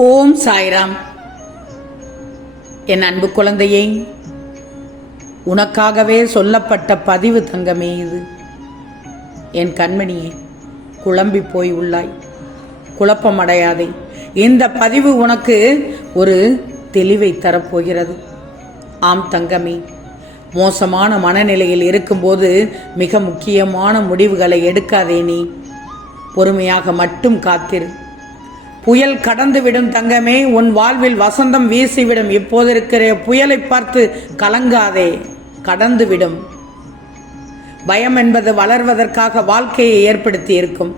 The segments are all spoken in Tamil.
ஓம் சாய்ராம். என் அன்பு குழந்தையே, உனக்காகவே சொல்லப்பட்ட பதிவு தங்கமே இது. என் கண்மணியே, குழம்பி போய் உள்ளாய், குழப்பமடையாதே. இந்த பதிவு உனக்கு ஒரு தெளிவை தரப்போகிறது. ஆம் தங்கமே, மோசமான மனநிலையில் இருக்கும்போது மிக முக்கியமான முடிவுகளை எடுக்காதே. நீ பொறுமையாக மட்டும் காத்திரு. புயல் கடந்துவிடும் தங்கமே, உன் வாழ்வில் வசந்தம் வீசிவிடும். இப்போது இருக்கிற புயலை பார்த்து கலங்காதே, கடந்துவிடும். பயம் என்பது வளர்வதற்காக வாழ்க்கையை ஏற்படுத்தி இருக்கும்.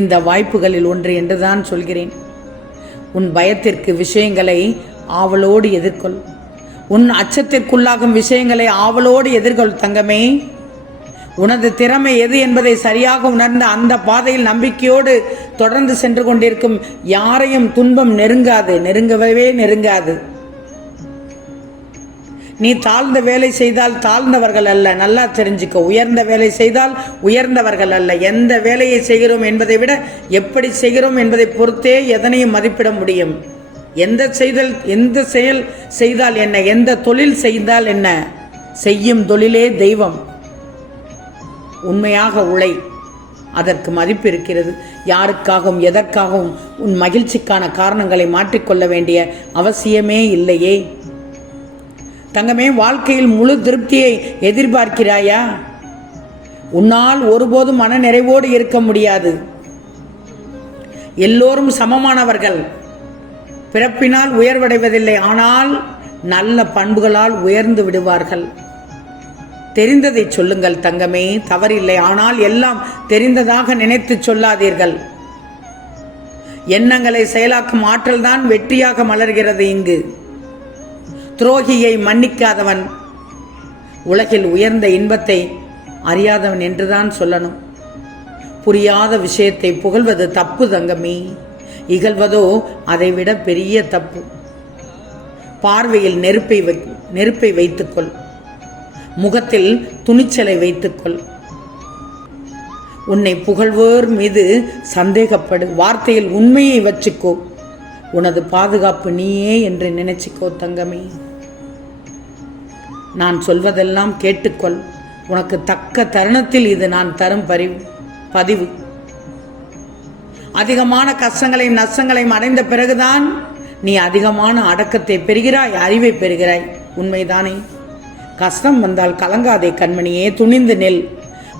இந்த வாய்ப்புகளில் ஒன்று என்றுதான் சொல்கிறேன். உன் பயத்திற்கு விஷயங்களை ஆவலோடு எதிர்கொள். உன் அச்சத்திற்குள்ளாகும் விஷயங்களை ஆவலோடு எதிர்கொள் தங்கமே. உனது திறமை எது என்பதை சரியாக உணர்ந்த அந்த பாதையில் நம்பிக்கையோடு தொடர்ந்து சென்று கொண்டிருக்கும் யாரையும் துன்பம் நெருங்கவே நெருங்காது. நீ தாழ்ந்த வேலை செய்தால் தாழ்ந்தவர்கள் அல்ல, நல்லா தெரிஞ்சுக்க. உயர்ந்த வேலை செய்தால் உயர்ந்தவர்கள் அல்ல. எந்த வேலையை செய்கிறோம் என்பதை விட எப்படி செய்கிறோம் என்பதை பொறுத்தே எதனையும் மதிப்பிட முடியும். எந்த செயல் செய்தால் என்ன, எந்த தொழில் செய்தால் என்ன, செய்யும் தொழிலே தெய்வம். உண்மையாக உழை, அதற்கு மதிப்பு இருக்கிறது. யாருக்காகவும் எதற்காகவும் உன் மகிழ்ச்சிக்கான காரணங்களை மாற்றிக்கொள்ள வேண்டிய அவசியமே இல்லையே தங்கமே. வாழ்க்கையில் முழு திருப்தியை எதிர்பார்க்கிறாயா? உன்னால் ஒருபோதும் மன நிறைவோடு இருக்க முடியாது. எல்லோரும் சமமானவர்கள். பிறப்பினால் உயர்வடைவதில்லை, ஆனால் நல்ல பண்புகளால் உயர்ந்து விடுவார்கள். தெரிந்ததை சொல்லுங்கள் தங்கமே, தவறில்லை. ஆனால் எல்லாம் தெரிந்ததாக நினைத்து சொல்லாதீர்கள். எண்ணங்களை செயலாக்கும் ஆற்றல் தான் வெற்றியாக மலர்கிறது இங்கு. துரோகியை மன்னிக்காதவன் உலகில் உயர்ந்த இன்பத்தை அறியாதவன் என்றுதான் சொல்லணும். புரியாத விஷயத்தை புகழ்வது தப்பு தங்கமே, இகழ்வதோ அதைவிட பெரிய தப்பு. பார்வையில் நெருப்பை வைத்துக்கொள், முகத்தில் துணிச்சலை வைத்துக்கொள். உன்னை புகழ்வோர் மீது சந்தேகப்படு, வார்த்தையில் உண்மையை வச்சுக்கோ. உனது பாதுகாப்பு நீயே என்று நினைச்சுக்கோ தங்கமே. நான் சொல்வதெல்லாம் கேட்டுக்கொள். உனக்கு தக்க தருணத்தில் இது நான் தரும் பதிவு. அதிகமான கஷ்டங்களையும் நஷ்டங்களையும் அடைந்த பிறகுதான் நீ அதிகமான அடக்கத்தை பெறுகிறாய், அறிவை பெறுகிறாய். உண்மைதானே? கஷ்டம் வந்தால் கலங்காதே கண்மணியே, துணிந்து நெல்.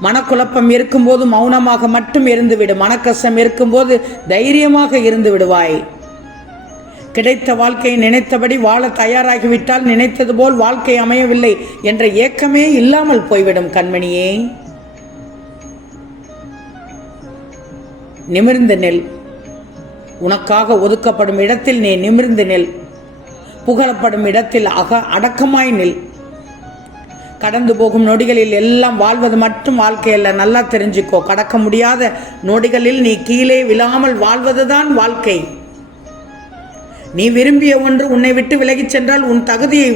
மனக்குழப்பம் இருக்கும்போது மௌனமாக மட்டும் இருந்துவிடு. மனக்கஷ்டம் இருக்கும்போது தைரியமாக இருந்து விடுவாய். கிடைத்த வாழ்க்கையை நினைத்தபடி வாழ தயாராகிவிட்டால் நினைத்தது போல் வாழ்க்கை அமையவில்லை என்ற ஏக்கமே இல்லாமல் போய்விடும் கண்மணியே. நிமிர்ந்து நெல். உனக்காக ஒதுக்கப்படும் இடத்தில் நீ நிமிர்ந்து நெல். புகழப்படும் இடத்தில் அடக்கமாய் நெல். கடந்து போகும் நொடிகளில் எல்லாம் வாழ்வது மட்டும் வாழ்க்கை அல்ல, நல்லா தெரிஞ்சுக்கோ. கடக்க முடியாத நொடிகளில் நீ கீழே விழாமல் வாழ்வதுதான் வாழ்க்கை. நீ விரும்பிய ஒன்று உன்னை விட்டு விலகிச் சென்றால் உன் தகுதியை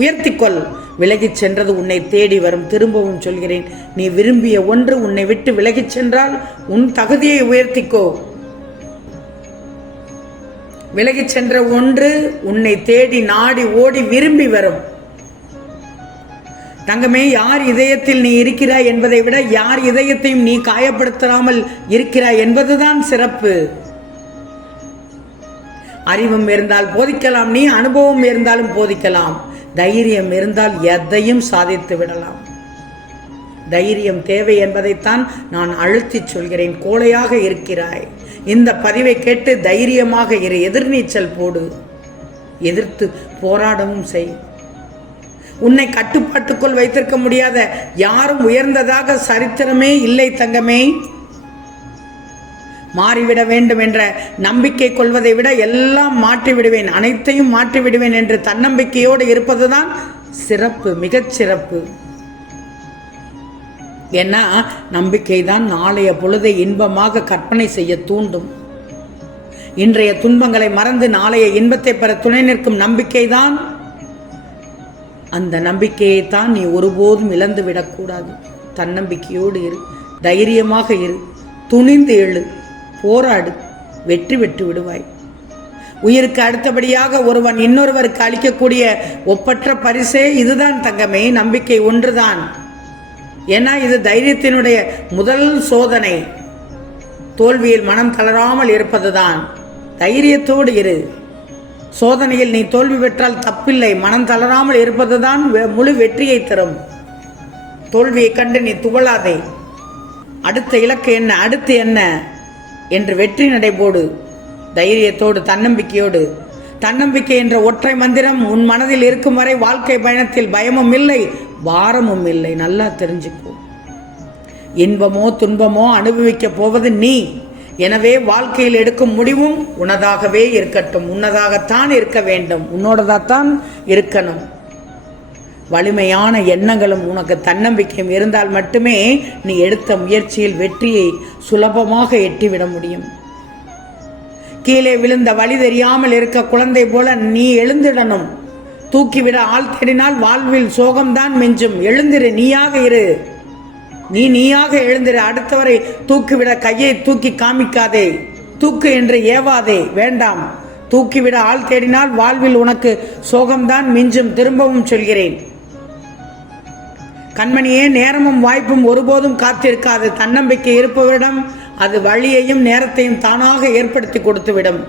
உயர்த்திக்கொள். விலகிச் சென்றது உன்னை தேடி வரும். திரும்பவும் சொல்கிறேன், நீ விரும்பிய ஒன்று உன்னை விட்டு விலகிச் சென்றால் உன் தகுதியை உயர்த்திக்கோ. விலகிச் சென்ற ஒன்று உன்னை தேடி நாடி ஓடி விரும்பி வரும். தங்கமே, யார் இதயத்தில் நீ இருக்கிறாய் என்பதை விட யார் இதயத்தையும் நீ காயப்படுத்தாமல் இருக்கிறாய் என்பதுதான் சிறப்பு. அறிவும் இருந்தால் போதிக்கலாம், நீ அனுபவம் இருந்தாலும் போதிக்கலாம். தைரியம் இருந்தால் எதையும் சாதித்து விடலாம். தைரியம் தேவை என்பதைத்தான் நான் அழுத்தி சொல்கிறேன். கோழையாக இருக்கிறாய், இந்த பதிவை கேட்டு தைரியமாக இரு. எதிர்நீச்சல் போடு, எதிர்த்து போராடவும் செய். உன்னை கட்டுப்பாட்டுக்குள் வைத்திருக்க முடியாத யாரும் உயர்ந்ததாக சரித்திரமே இல்லை தங்கமே. மாறிவிட வேண்டும் என்ற நம்பிக்கை கொள்வதை விட எல்லாம் மாற்றிவிடுவேன், அனைத்தையும் மாற்றிவிடுவேன் என்று தன்னம்பிக்கையோடு இருப்பதுதான் சிறப்பு, மிகச் சிறப்பு. ஏன்னா நம்பிக்கை தான் நாளைய பொழுதை இன்பமாக கற்பனை செய்ய தூண்டும். இன்றைய துன்பங்களை மறந்து நாளைய இன்பத்தை பெற துணை நிற்கும் நம்பிக்கைதான். அந்த நம்பிக்கையை தான் நீ ஒருபோதும் இழந்து விடக்கூடாது. தன்னம்பிக்கையோடு இரு, தைரியமாக இரு, துணிந்து எழு, போராடு. வெற்றி பெற்று விடுவாய். உயிருக்கு அடுத்தபடியாக ஒருவன் இன்னொருவருக்கு அளிக்கக்கூடிய ஒப்பற்ற பரிசே இதுதான் தங்கமே. நம்பிக்கை ஒன்றுதான். ஏன்னா இது தைரியத்தினுடைய முதல் சோதனை. தோல்வியில் மனம் தளராமல் இருப்பதுதான். தைரியத்தோடு இரு. சோதனையில் நீ தோல்வி பெற்றால் தப்பில்லை. மனம் தளராமல் இருப்பதுதான் முழு வெற்றியை தரும். தோல்வியை கண்டு நீ துவளாதே. அடுத்த இலக்கு என்ன, அடுத்து என்ன என்று வெற்றி நடைபோடு. தைரியத்தோடு, தன்னம்பிக்கையோடு. தன்னம்பிக்கை என்ற ஒற்றை மந்திரம் உன் மனதில் இருக்கும் வரை வாழ்க்கை பயணத்தில் பயமும் இல்லை, பாரமும் இல்லை. நல்லா தெரிஞ்சுக்கோ. இன்பமோ துன்பமோ அனுபவிக்க போவது நீ. எனவே வாழ்க்கையில் எடுக்கும் முடிவும் உனதாகவே இருக்கட்டும். உன்னதாகத்தான் இருக்க வேண்டும். உன்னோடதாத்தான் இருக்கணும். வலிமையான எண்ணங்களும் உனக்கு தன்னம்பிக்கையும் இருந்தால் மட்டுமே நீ எடுத்த முயற்சியில் வெற்றியை சுலபமாக எட்டிவிட முடியும். கீழே விழுந்த வழி தெரியாமல் இருக்க குழந்தை போல நீ எழுந்திடணும். தூக்கிவிட ஆள் தேடினால் வாழ்வில் சோகம்தான் மிஞ்சும். எழுந்திரு, நீயாக இரு. நீயாக எழுந்திரு. அடுத்தவரை தூக்கிவிட கையை தூக்கி காமிக்காதே. தூக்கு என்று ஏவாதே, வேண்டாம். தூக்கிவிட ஆள் தேடினால் வாழ்வில் உனக்கு சோகம்தான் மிஞ்சும். திரும்பவும் சொல்கிறேன் கண்மணியே, நேரமும் வாய்ப்பும் ஒருபோதும் காத்திருக்காது. தன்னம்பிக்கை இருப்பவரிடம் அது வழியையும் நேரத்தையும் தானாக ஏற்படுத்தி கொடுத்துவிடும்.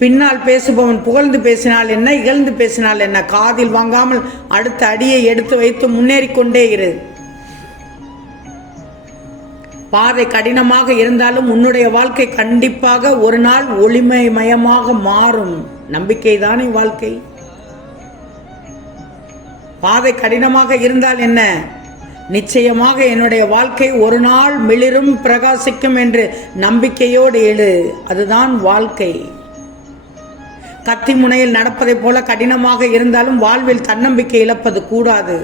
பின்னால் பேசுபவன் புகழ்ந்து பேசினால் என்ன, இகழ்ந்து பேசினால் என்ன, காதில் வாங்காமல் அடுத்த அடியை எடுத்து வைத்து முன்னேறிக்கொண்டே இரு. பாதை கடினமாக இருந்தாலும் உன்னுடைய வாழ்க்கை கண்டிப்பாக ஒரு நாள் ஒளிமயமாக மாறும். நம்பிக்கை தானே வாழ்க்கை. பாதை கடினமாக இருந்தால் என்ன, நிச்சயமாக என்னுடைய வாழ்க்கை ஒரு நாள் மிளிரும் பிரகாசிக்கும் என்று நம்பிக்கையோடு எழு. அதுதான் வாழ்க்கை. கத்தி முனையில் நடப்பதை போல கடினமாக இருந்தாலும் வாழ்வில் தன்னம்பிக்கை இழப்பது கூடாது.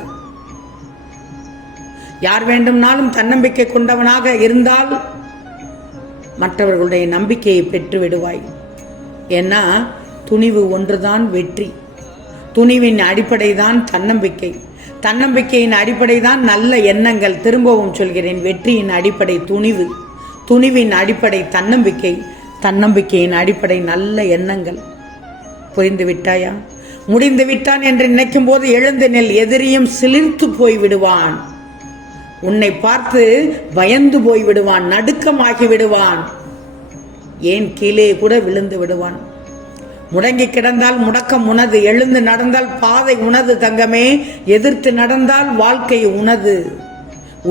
யார் வேண்டும்னாலும் தன்னம்பிக்கை கொண்டவனாக இருந்தால் மற்றவர்களுடைய நம்பிக்கையை பெற்று விடுவாய். ஏன்னா துணிவு ஒன்றுதான் வெற்றி. துணிவின் அடிப்படை தான் தன்னம்பிக்கை. தன்னம்பிக்கையின் அடிப்படை தான் நல்ல எண்ணங்கள். திரும்பவும் சொல்கிறேன், வெற்றியின் அடிப்படை துணிவு, துணிவின் அடிப்படை தன்னம்பிக்கை, தன்னம்பிக்கையின் அடிப்படை நல்ல எண்ணங்கள். புரிந்து விட்டாயா? முடிந்து விட்டான் என்று நினைக்கும் போது எழுந்து நெல். எதிரியும் சிலிர்த்து போய் விடுவான். உன்னை பார்த்து பயந்து போய் விடுவான், நடுக்கமாகி விடுவான், ஏன் கீழே கூட விழுந்து விடுவான். முடங்கி கிடந்தால் முடக்கம் உனது. எழுந்து நடந்தால் பாதை உனது தங்கமே. எதிர்த்து நடந்தால் வாழ்க்கை உனது.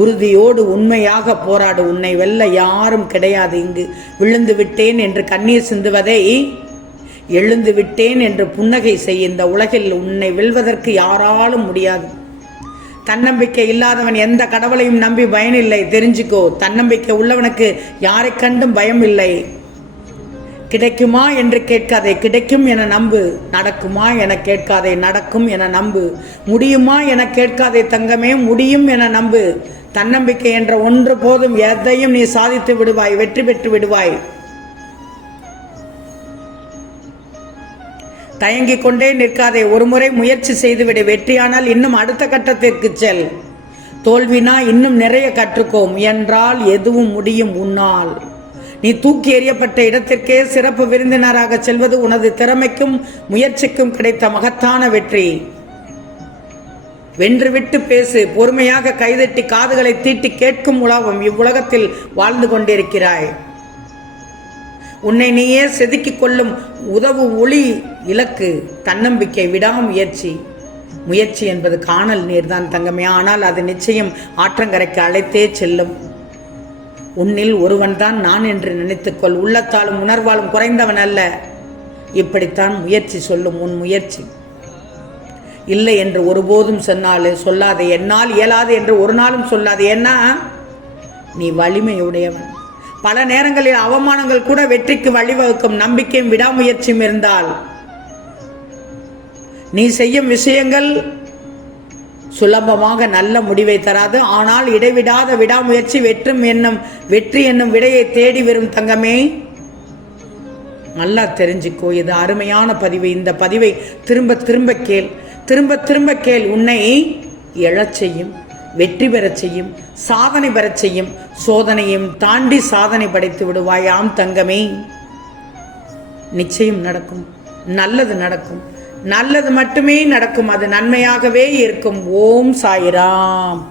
உறுதியோடு உண்மையாக போராடு. உன்னை வெல்ல யாரும் கிடையாது இங்கு. விழுந்து விட்டேன் என்று கண்ணீர் சிந்துவதை எழுந்து விட்டேன் என்று புன்னகை செய். இந்த உலகில் உன்னை வெல்வதற்கு யாராலும் முடியாது. தன்னம்பிக்கை இல்லாதவன் எந்த கடவுளையும் நம்பி பயனில்லை. தெரிஞ்சுக்கோ, தன்னம்பிக்கை உள்ளவனுக்கு யாரை கண்டும் பயம் இல்லை. கிடைக்குமா என்று கேட்காதே, கிடைக்கும் என நம்பு. நடக்குமா என கேட்காதே, நடக்கும் என நம்பு. முடியுமா என கேட்காதே தங்கமே, முடியும் என நம்பு. தன்னம்பிக்கை என்ற ஒன்று போதும். எதையும் நீ சாதித்து விடுவாய், வெற்றி பெற்று விடுவாய். தயங்கிக் கொண்டே நிற்காதே. ஒருமுறை முயற்சி செய்துவிடு. வெற்றியானால் இன்னும் அடுத்த கட்டத்திற்கு செல். தோல்வினா இன்னும் நிறைய கற்றுக்கோ. முயன்றால் எதுவும் முடியும் உன்னால். நீ தூக்கி எறியப்பட்ட இடத்திற்கே சிறப்பு விருந்தினராக செல்வது உனது திறமைக்கும் முயற்சிக்கும் கிடைத்த மகத்தான வெற்றி. வென்றுவிட்டு பேசு. பொறுமையாக கைதட்டி காதுகளை தீட்டி கேட்கும் உலகம் இவ்வுலகத்தில் வாழ்ந்து கொண்டிருக்கிறாய். உன்னை நீயே செதுக்கிக் கொள்ளும் உதவு ஒளி இலக்கு தன்னம்பிக்கை, விடாமுயற்சி. முயற்சி என்பது காணல் நீர்தான் தங்கமே. ஆனால் அது நிச்சயம் ஆற்றங்கரைக்கு அழைத்தே செல்லும். உன்னில் ஒருவன் தான் நான் என்று நினைத்துக்கொள். உள்ளத்தாலும் உணர்வாலும் குறைந்தவன் அல்ல. இப்படித்தான் முயற்சி சொல்லும். உன் முயற்சி இல்லை என்று ஒருபோதும் சொல்லாதே. என்னால் இயலாது என்று ஒரு நாளும் சொல்லாதே. ஏன்னா நீ வலிமையுடையவன். பல நேரங்களில் அவமானங்கள் கூட வெற்றிக்கு வழிவகுக்கும். நம்பிக்கையும் விடாமுயற்சியும் இருந்தால் நீ செய்யும் விஷயங்கள் சுலபமாக நல்ல முடிவை தராது. ஆனால் இடைவிடாத விடாமுயற்சி வெற்றி என்னும் விடையை தேடி வரும் தங்கமே. நல்லா தெரிஞ்சுக்கோ. இது அருமையான பதிவு. இந்த பதிவை திரும்ப திரும்ப கேள். திரும்ப திரும்ப கேள். உன்னை எழச் செய்யும், வெற்றி பெறச் செய்யும், சாதனை பெறச் செய்யும். சோதனையும் தாண்டி சாதனை படைத்து விடுவாயாம் தங்கமே. நிச்சயம் நடக்கும். நல்லது நடக்கும். நல்லது மட்டுமே நடக்கும். அது நன்மையாகவே இருக்கும். ஓம் சாய்ராம்.